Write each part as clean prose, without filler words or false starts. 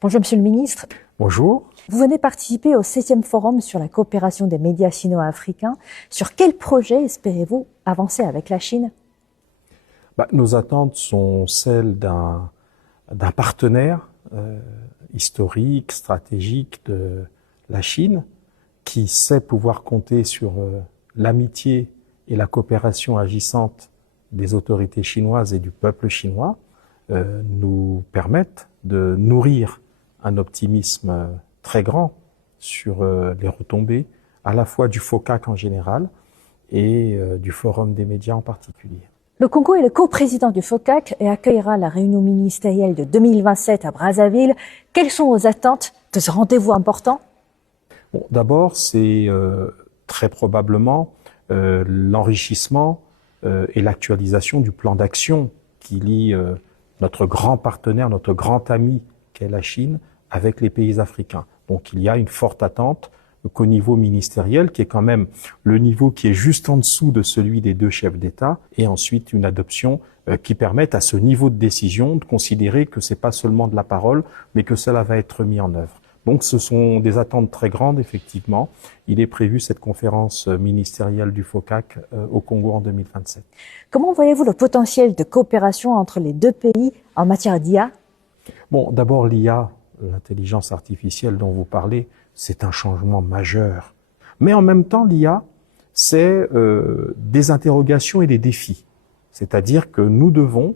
Bonjour Monsieur le Ministre. Bonjour. Vous venez participer au 7e forum sur la coopération des médias sino-africains. Sur quel projet espérez-vous avancer avec la Chine? Nos attentes sont celles d'un partenaire historique, stratégique de la Chine, qui sait pouvoir compter sur l'amitié et la coopération agissante des autorités chinoises et du peuple chinois, nous permettent de nourrir un optimisme très grand sur les retombées à la fois du FOCAC en général et du Forum des médias en particulier. Le Congo est le co-président du FOCAC et accueillera la réunion ministérielle de 2027 à Brazzaville. Quelles sont vos attentes de ce rendez-vous important? Bon, d'abord, c'est très probablement l'enrichissement et l'actualisation du plan d'action qui lie notre grand partenaire, notre grand ami qu'est la Chine, avec les pays africains. Donc il y a une forte attente qu'au niveau ministériel, qui est quand même le niveau qui est juste en dessous de celui des deux chefs d'État, et ensuite une adoption qui permette à ce niveau de décision de considérer que c'est pas seulement de la parole, mais que cela va être mis en œuvre. Donc ce sont des attentes très grandes, effectivement. Il est prévu cette conférence ministérielle du FOCAC au Congo en 2027. Comment voyez-vous le potentiel de coopération entre les deux pays en matière d'IA? Bon, d'abord l'IA, l'intelligence artificielle dont vous parlez, c'est un changement majeur. Mais en même temps, l'IA, c'est des interrogations et des défis. C'est-à-dire que nous devons,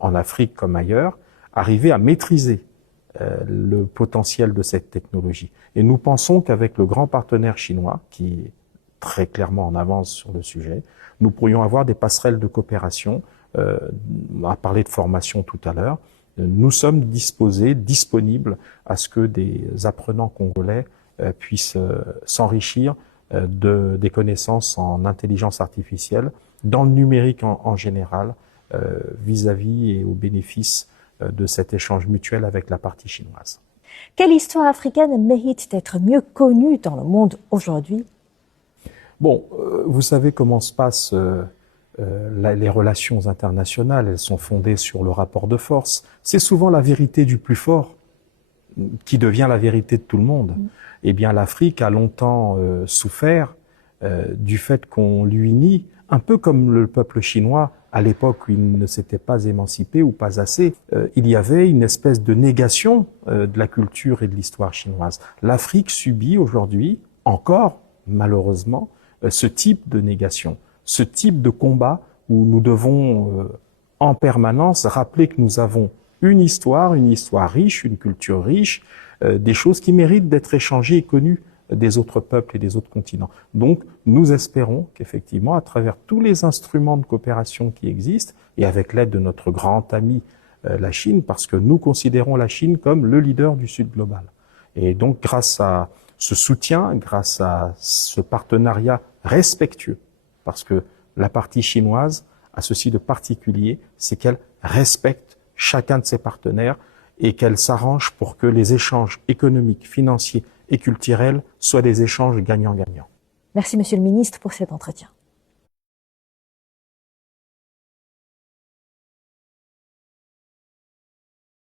en Afrique comme ailleurs, arriver à maîtriser le potentiel de cette technologie. Et nous pensons qu'avec le grand partenaire chinois, qui est très clairement en avance sur le sujet, nous pourrions avoir des passerelles de coopération. On a parlé de formation tout à l'heure. Nous sommes disponibles à ce que des apprenants congolais puissent s'enrichir des connaissances en intelligence artificielle, dans le numérique en général, vis-à-vis et au bénéfice de cet échange mutuel avec la partie chinoise. Quelle histoire africaine mérite d'être mieux connue dans le monde aujourd'hui? Bon, vous savez comment se passent les relations internationales. Elles sont fondées sur le rapport de force. C'est souvent la vérité du plus fort qui devient la vérité de tout le monde. Eh bien, l'Afrique a longtemps souffert du fait qu'on lui nie, un peu comme le peuple chinois, à l'époque où il ne s'était pas émancipé ou pas assez, il y avait une espèce de négation de la culture et de l'histoire chinoise. L'Afrique subit aujourd'hui, encore malheureusement, ce type de négation, ce type de combat où nous devons en permanence rappeler que nous avons une histoire riche, une culture riche, des choses qui méritent d'être échangées et connues des autres peuples et des autres continents. Donc, nous espérons qu'effectivement, à travers tous les instruments de coopération qui existent, et avec l'aide de notre grand ami, la Chine, parce que nous considérons la Chine comme le leader du Sud global. Et donc, grâce à ce soutien, grâce à ce partenariat respectueux, parce que la partie chinoise a ceci de particulier, c'est qu'elle respecte chacun de ses partenaires et qu'elle s'arrange pour que les échanges économiques, financiers et culturels soient des échanges gagnant-gagnant. Merci Monsieur le Ministre pour cet entretien.